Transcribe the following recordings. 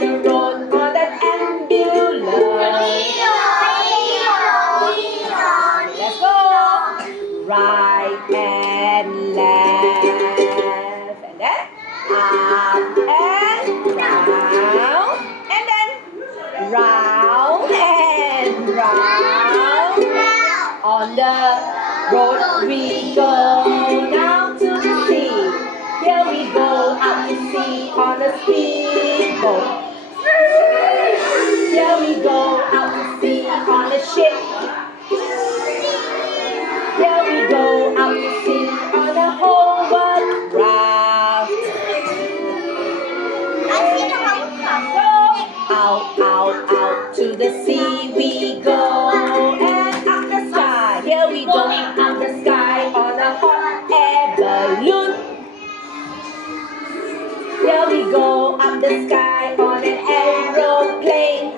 the road on that ambulance. Let's go. Right and left, and then up and round, and then round and round. On the road we go down to the sea. Here we go out to sea on a speedboat. Here we go out to sea on a ship. Here we go out to sea on a hovercraft. Out, out, out to the sea we go, and up the sky. Here we go up the sky on a hot air balloon. Here we go up the sky on an aeroplane.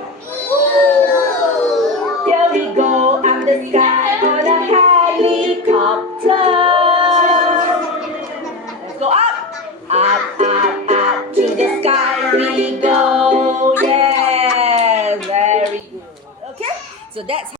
Here we go up the sky on a helicopter. Let's go up, up, up, up to the sky we go. Yes, very good. Okay, so that's